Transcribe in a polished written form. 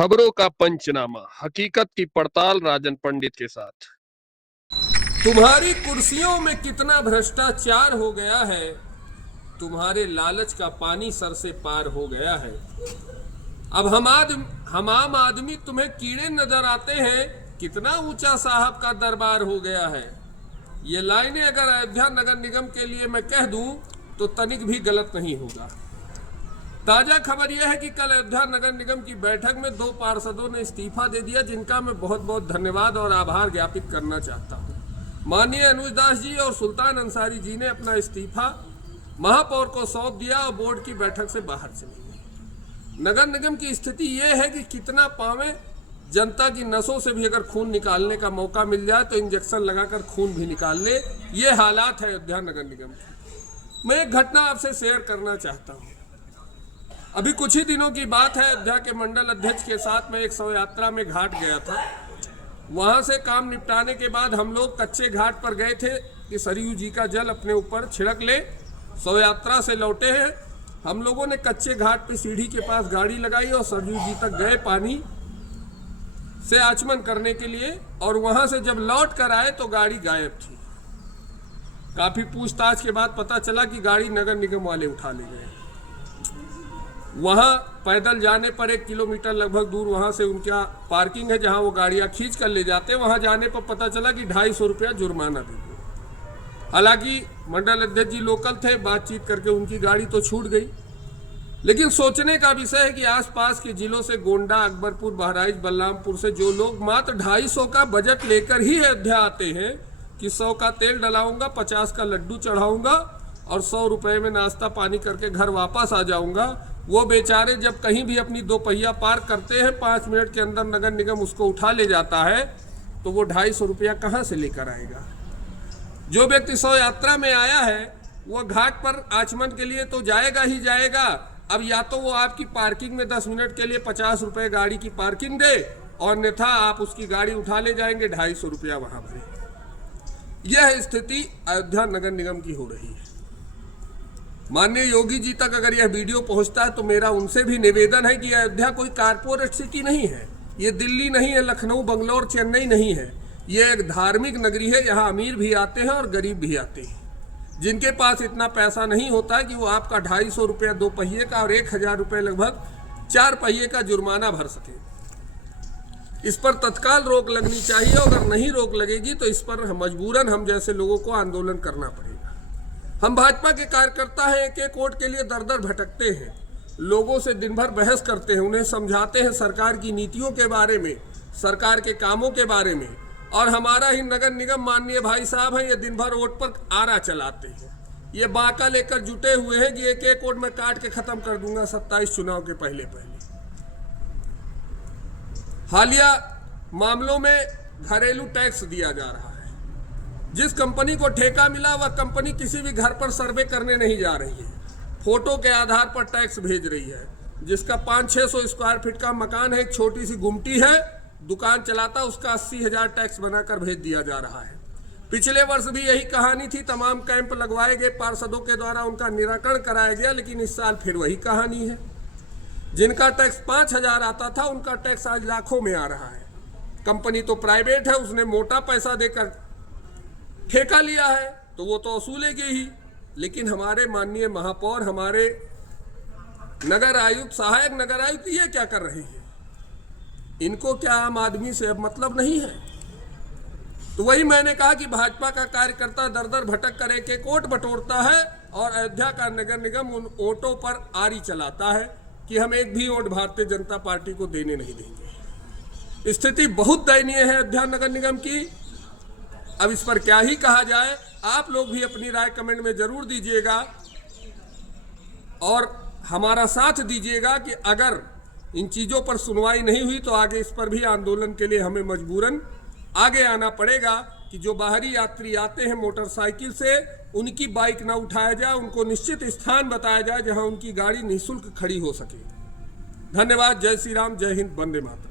खबरों का पंचनामा, हकीकत की पड़ताल राजन पंडित के साथ। तुम्हारी कुर्सियों में कितना भ्रष्टाचार हो गया है। तुम्हारे लालच का पानी सर से पार हो गया है। अब हम आम आदमी तुम्हें कीड़े नजर आते हैं। कितना ऊंचा साहब का दरबार हो गया है। ये लाइनें अगर अयोध्या नगर निगम के लिए मैं कह दूं तो तनिक भी गलत नहीं होगा। ताजा खबर यह है कि कल अयोध्या नगर निगम की बैठक में 2 पार्षदों ने इस्तीफा दे दिया, जिनका मैं बहुत बहुत धन्यवाद और आभार ज्ञापित करना चाहता हूं। माननीय अनुज दास जी और सुल्तान अंसारी जी ने अपना इस्तीफा महापौर को सौंप दिया और बोर्ड की बैठक से बाहर चले गए। नगर निगम की स्थिति यह है कि कितना पावे, जनता की नसों से भी अगर खून निकालने का मौका मिल जाए तो इंजेक्शन लगाकर खून भी निकाल ले। ये हालात है अयोध्या नगर निगम की। मैं एक घटना आपसे शेयर करना चाहता हूँ। अभी कुछ ही दिनों की बात है, अयोध्या के मंडल अध्यक्ष के साथ मैं एक शव यात्रा में घाट गया था। वहां से काम निपटाने के बाद हम लोग कच्चे घाट पर गए थे कि सरयू जी का जल अपने ऊपर छिड़क ले। शव यात्रा से लौटे हैं हम लोगों ने कच्चे घाट पे सीढ़ी के पास गाड़ी लगाई और सरयू जी तक गए पानी से आचमन करने के लिए, और वहां से जब लौट कर आए तो गाड़ी गायब थी। काफी पूछताछ के बाद पता चला कि गाड़ी नगर निगम वाले उठा ले गए। वहां पैदल जाने पर 1 किलोमीटर लगभग दूर वहां से उनका पार्किंग है जहां वो गाड़ियां खींच कर ले जाते हैं। वहां जाने पर पता चला कि 250 रुपया जुर्माना दे दो। हालांकि मंडल अध्यक्ष जी लोकल थे, बातचीत करके उनकी गाड़ी तो छूट गई। लेकिन सोचने का विषय है कि आसपास के जिलों से गोंडा, अकबरपुर, बहराइच, बलरामपुर से जो लोग मात्र 250 का बजट लेकर ही अयोध्या आते हैं कि 100 का तेल डलाऊंगा, 50 का लड्डू चढ़ाऊंगा और 100 रुपए में नाश्ता पानी करके घर वापस आ जाऊंगा, वो बेचारे जब कहीं भी अपनी 2 पहिया पार करते हैं 5 मिनट के अंदर नगर निगम उसको उठा ले जाता है, तो वो 250 रुपया कहाँ से लेकर आएगा। जो व्यक्ति शव यात्रा में आया है वो घाट पर आचमन के लिए तो जाएगा ही जाएगा। अब या तो वो आपकी पार्किंग में 10 मिनट के लिए 50 रुपए गाड़ी की पार्किंग दे, और अन्यथा आप उसकी गाड़ी उठा ले जाएंगे, 250 रुपया वहां भरे। यह स्थिति अयोध्या नगर निगम की हो रही है। माननीय योगी जी तक अगर यह वीडियो पहुंचता है तो मेरा उनसे भी निवेदन है कि अयोध्या कोई कारपोरेट सिटी नहीं है। ये दिल्ली नहीं है, लखनऊ, बंगलौर, चेन्नई नहीं है। ये एक धार्मिक नगरी है। यहाँ अमीर भी आते हैं और गरीब भी आते हैं। जिनके पास इतना पैसा नहीं होता है कि वो आपका 250 रुपया 2 पहिए का और 1000 रुपये लगभग 4 पहिए का जुर्माना भर सके, इस पर तत्काल रोक लगनी चाहिए। अगर नहीं रोक लगेगी तो इस पर मजबूरन हम जैसे लोगों को आंदोलन करना पड़ेगा। हम भाजपा के कार्यकर्ता हैं, एक वोट के लिए दर दर भटकते हैं, लोगों से दिन भर बहस करते हैं, उन्हें समझाते हैं सरकार की नीतियों के बारे में, सरकार के कामों के बारे में। और हमारा ही नगर निगम माननीय भाई साहब हैं, ये दिन भर वोट पर आरा चलाते हैं। ये बांका लेकर जुटे हुए हैं कि एक वोट में काट के खत्म कर दूंगा 27 चुनाव के पहले पहले। हालिया मामलों में घरेलू टैक्स दिया जा रहा है। जिस कंपनी को ठेका मिला वह कंपनी किसी भी घर पर सर्वे करने नहीं जा रही है, फोटो के आधार पर टैक्स भेज रही है। जिसका 500-600 स्क्वायर फीट का मकान है, एक छोटी सी गुमटी है, दुकान चलाता, उसका 80,000 टैक्स बनाकर भेज दिया जा रहा है। पिछले वर्ष भी यही कहानी थी। तमाम कैंप लगवाए गए, पार्षदों के द्वारा उनका निराकरण कराया गया, लेकिन इस साल फिर वही कहानी है। जिनका टैक्स 5,000 आता था उनका टैक्स आज लाखों में आ रहा है। कंपनी तो प्राइवेट है, उसने मोटा पैसा देकर ठेका लिया है तो वो तो वसूलेगी ही। लेकिन हमारे माननीय महापौर, हमारे नगर आयुक्त, सहायक नगर आयुक्त ये क्या कर रहे हैं? इनको क्या आम आदमी से अब मतलब नहीं है? तो वही मैंने कहा कि भाजपा का कार्यकर्ता दर दर भटक कर एक वोट बटोरता है और अयोध्या का नगर निगम उन वोटों पर आरी चलाता है कि हम एक भी वोट भारतीय जनता पार्टी को देने नहीं देंगे। स्थिति बहुत दयनीय है अयोध्या नगर निगम की। अब इस पर क्या ही कहा जाए। आप लोग भी अपनी राय कमेंट में जरूर दीजिएगा और हमारा साथ दीजिएगा कि अगर इन चीज़ों पर सुनवाई नहीं हुई तो आगे इस पर भी आंदोलन के लिए हमें मजबूरन आगे आना पड़ेगा कि जो बाहरी यात्री आते हैं मोटरसाइकिल से, उनकी बाइक ना उठाया जाए, उनको निश्चित स्थान बताया जाए जहां उनकी गाड़ी निःशुल्क खड़ी हो सके। धन्यवाद। जय श्री राम, जय हिंद, वंदे मातरम।